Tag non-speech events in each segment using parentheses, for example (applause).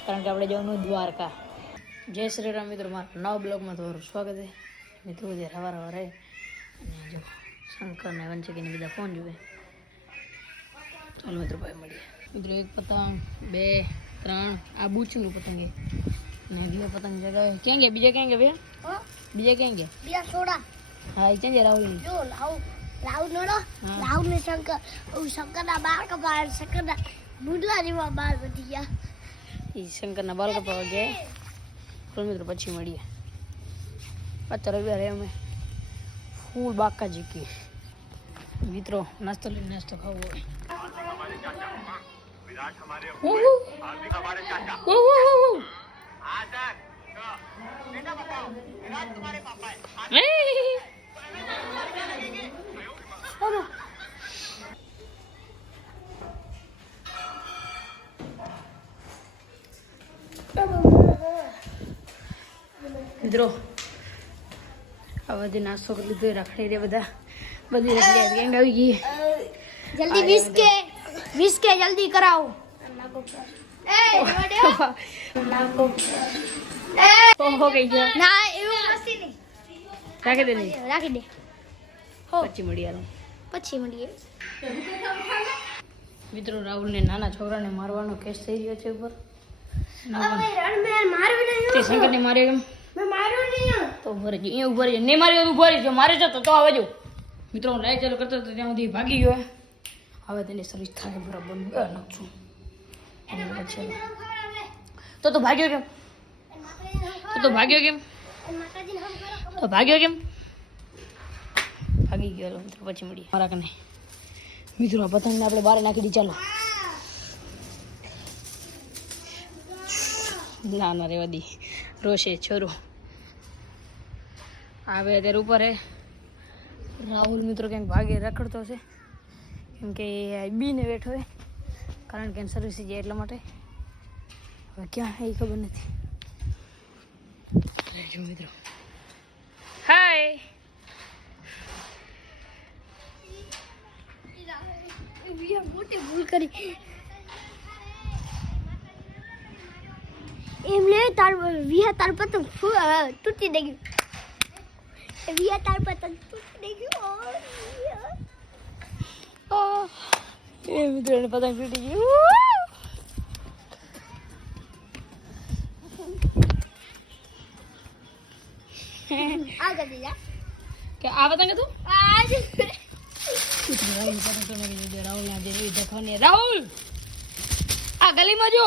કારણ કે આપણે જવાનું દ્વારકા જય શ્રી રામ મિત્રો મારા નવા બ્લોગમાં તમારું સ્વાગત છે મિત્રો જે રવા રવા રહે અને જો શંકર ને વંશકીને બધા ફોન જુએ ચાલો મિત્રો ભાઈ મળીએ મિત્રો એક પતંગ બે ત્રણ. આ બૂચનું પતંગ એ. ને બીજા પતંગ જગાવે. ક્યાં ગયા? બીજા ક્યાં ગયા ભૈયા? હો? બીજા ક્યાં ગયા? બીજા સોડા. હા એ ક્યાં ગયા? રાહુલ જો લાવ લાવ નોડો. હા. લાવ ને શંકર ઓ શંકર ના બાળ કપાળ શંકર ના મુંડલા જેવા બાળ વધી ગયા. એ શંકરના બાલ કપાવા ગયા. ચાલો મિત્રો પછી મળીએ. અત્યારે રવિવારે અમે ફૂલ બાકા જીકી મિત્રો નાસ્તો લઈને નાસ્તો ખાવો હોય. ઉહુ. ઉહુ, ઉહુ. એ. મિત્રો આ બધી નાસ્તો કરી લીધો રાખડી રે બધા બધી રાખડી ગેંગ આવી ગઈ જલ્દી વીસ કે વીસ કે જલ્દી કરાવો. ના એવું રાખી દે રાખી દે. પછી મળીએ પછી મળીએ મિત્રો રાહુલને નાના છોકરાને મારવાનો કેસ થઈ રહ્યો છે ઉપર. શંકરને માર્યો એમ તો ઊભો રહેજો અહીંયા ઊભો રહેજો. નહીં માર્યો મારે જો તો તો આવે જો. મિત્રો હું લાઈટ ચાલુ કરતો હતો ત્યાં સુધી ભાગી ગયો. હવે તેની સર્વિસ થાય બરાબર. નાખશું તો તો ભાગ્યો કેમ? તો તો ભાગ્યો કેમ? તો ભાગ્યો કેમ? ભાગી ગયો મિત્રો પછી મળીએ. મારા કને. મિત્રો આ પતંગને આપણે બહાર નાખી દી ચાલો. ના ના રેવા દી. રોશે છોરો. આવે અત્યારે ઉપર હે. રાહુલ મિત્રો ક્યાંક ભાગે રખડતો છે. કેમ કે બીને બેઠો હોય કારણ કે સર્વિસ જાય એટલા માટે. હવે ક્યાં એ ખબર નથી. રહેજો મિત્રો. હાય મોટી ભૂલ કરી. એમ લે તાર વિહા તાર પતંગ તૂટી ગયું વિહા તાર પતંગ તૂટી ગયું. એ મિત્રો એને પતંગ તૂટી ગયું. કે આ પતંગ હતું. રાહુલ પતંગ તો નથી રાહુલ ના જે જો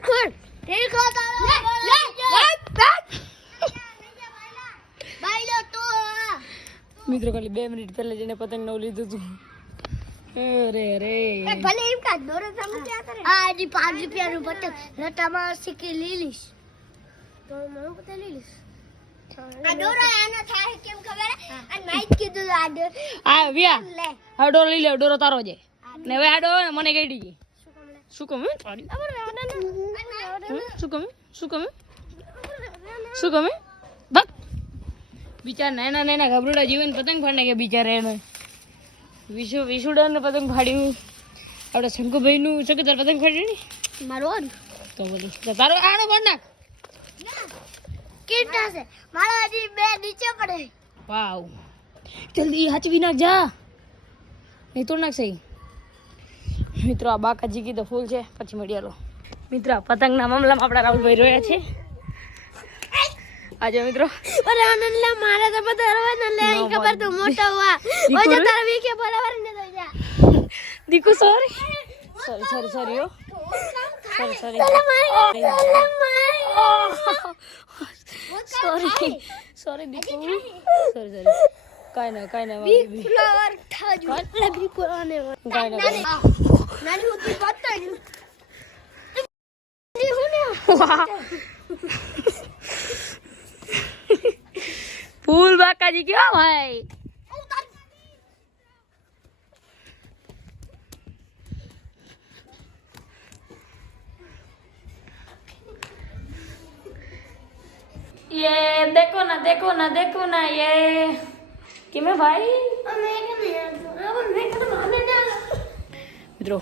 દીકર દેખો તારો મિત્રો ખાલી બે મિનિટ પહેલા જેને પતંગ નવ લીધું હતું. અરે રે ભલે એમ કા દોરો સમજ્યા કરે. આ જી 5 રૂપિયાનું પતંગ. રટામાં શીખી લીલીશ. તો મને પતા લીલીશ? આ દોરો આનો થાય કેમ ખબર? અને આ કીધું આ આ વ્યા. લે. આ ડોરો લઈ લે ડોરો તારો છે ને હવે આ ડોરો મને કહી દીધી શું કમે શું હમ? શું કહું શું કહું બક બિચાર નાના નાના ગભરોડા જીવન પતંગ ફાડને કે બિચારા એને વિશુ વિશુડાને પતંગ ફાડ્યું આપણે શંકુભાઈનું કે તાર પતંગ ફાડ્યું ને મારો તો બોલી તો તારો આનો ફાડ નાખ કેટલા છે મારો હજી બે નીચે પડે વાવ જલ્દી હાચવી નાખ જા નહીં તો નાખ સહી મિત્રો આ બાકાજી તો ફૂલ છે. પછી મળ્યા લો. મિત્રો આ પતંગના મામલામાં આપણા રાહુલભાઈ રહ્યા છે. આજે મિત્રો અરે આનંદ લે મારે તો બધા રવા ને લે. અહીં ખબર તો મોટો વા ઓય તારા વીકે બોલાવર ને તો જા. Diku sorry sorry sorry sorry ઓ sorry sorry sorry sorry Diku sorry sorry કાઈ ના કાઈ ના બેબી ફ્લાવર થાજુ. બી કોને કાઈ ના કાઈ ના. નાની હોતી પત્તા જ ની હું ને વાહ. (laughs) ફૂલ બાકાજી કેવા ભાઈ ये देखो ना देखो ना देखो ना ये किमे भाई અમે કે નહીં આ મેં કે માને ના મિત્રો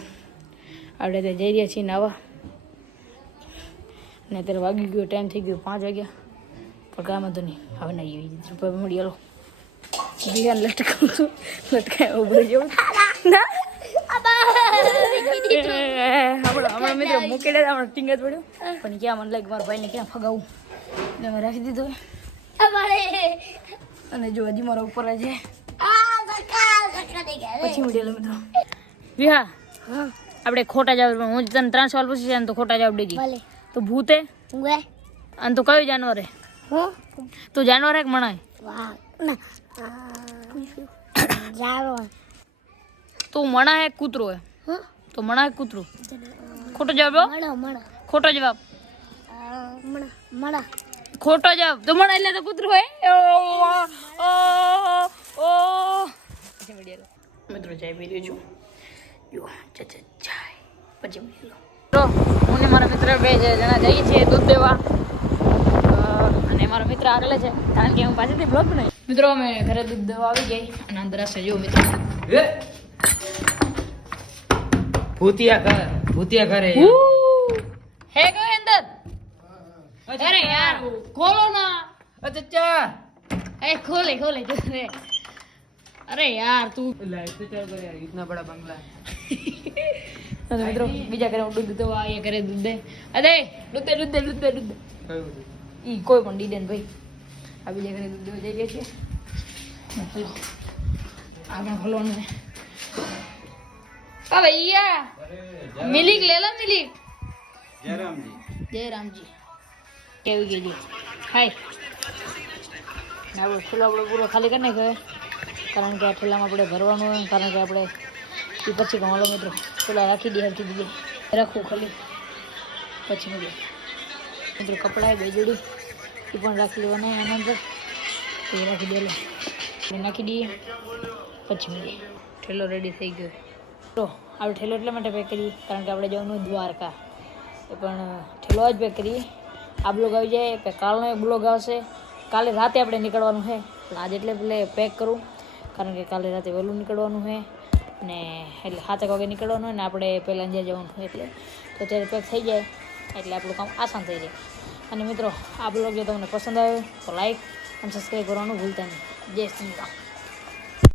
આપણે ત્યાં જઈ રહ્યા છીએ નાવા ને અત્યારે વાગી ગયો ટાઈમ થઈ ગયો પાંચ વાગ્યા. પણ કાંઈ વાંધો નહીં. હવે નહીં આવી રૂપિયા મળી હાલો. બિહાર લટકાવું છું. લટકાય ઉભર જવું. ના. હમણાં મિત્રો મૂકી હમણાં ટીંગ જ પડ્યો. પણ ક્યાં મને લાગે મારા ભાઈને ક્યાં ફગાવું? મેં રાખી દીધો અને જો હજી મારા ઉપર છે. પછી મળીએ મિત્રો. વિહા આપણે ખોટા જવાબ હું તને ત્રણ સવાલ પૂછી છે ને તો ખોટા જવાબ દેજે તો ભૂતે હું ગે અને તો કયું જાનવર હે? હું? તું જાનવર હે કે મણાય? વાહ ના. જારો તું મણા હે કે કૂતરો હે? હું? તો મણા હે કે કૂતરો? ખોટો જવાબ લો મણા મણા ખોટો જવાબ. મણા મણા ખોટો જવાબ. તો મણા એટલે તો કૂતરો હે. ઓ ઓ ઓ પછી મળીએ લો. મિત્રો ચાય પી રહ્યો છું જો ચા ચા ચાય પછી મળીએ લો હું મારા મિત્ર બે જણા જઈએ છીએ દૂધ દેવા. અને મારો મિત્ર આગળ છે કારણ કે હું પાછળથી બ્લોગ બનાવી. મિત્રો અમે ઘરે દૂધ દેવા આવી ગઈ અને અંદર હશે જો મિત્રો. ભૂતિયા ઘર ભૂતિયા ઘરે. હે! ગયો અંદર અરે યાર ખોલો ના. અચ્છા એ ખોલે ખોલે રે અરે યાર તું. લાઈટ તો ચાલુ કરે ઇતના બડા બંગલા. (laughs) મિત્રો બીજા ઘરે હું દૂધ આ એ ઘરે દૂધ. દે અરે દૂધ દૂધે દૂધ દે દૂધ દે દૂધ? દે ઈ કોઈ પણ દી ને ભાઈ. આ બીજા ઘરે દૂધ દેવા જઈ રહ્યા છીએ ને આગળ ખોલવાનું છે આ. ભૈયા મિલિક લે લો મિલિક. જય રામજી કેવી ગઈ હાય. ને આપણો ખુલ્લો આપણો પૂરો ખાલી કરી નાખ્યો કારણ કે આ ઠેલામાં આપણે ભરવાનું હોય કારણ કે આપણે એ પછી ગમાલો મિત્રો. પેલા રાખી દે હરકી દીધી રાખવું ખાલી. પછી મળીએ મિત્રો કપડાં બે જોડી એ પણ રાખી લેવાના એના અંદર. એ રાખી દે એ નાખી દઈએ. પછી મળીએ ઠેલો રેડી થઈ ગયો. તો આપણે ઠેલો એટલા માટે પેક કરીએ, કારણ કે આપણે જવાનું દ્વારકા. એ પણ ઠેલો જ પેક કરીએ. આ બ્લોગ આવી જાય કે કાલનો એક બ્લોગ આવશે. કાલે રાતે આપણે નીકળવાનું છે. આજે એટલે પેલે પેક કરું, કારણ કે કાલે રાતે વહેલું નીકળવાનું છે. ને એટલે સાતેક વાગે નીકળવાનું ને આપણે પહેલાં જ્યાં જવાનું હોય એટલે, તો ત્યારે પેક થઈ જાય, એટલે આપણું કામ આસાન થઈ જાય. અને મિત્રો, આ બ્લોગ જો તમને પસંદ આવ્યો તો લાઈક અને સબસ્ક્રાઈબ કરવાનું ભૂલતા નહીં. જય શ્રી રામ.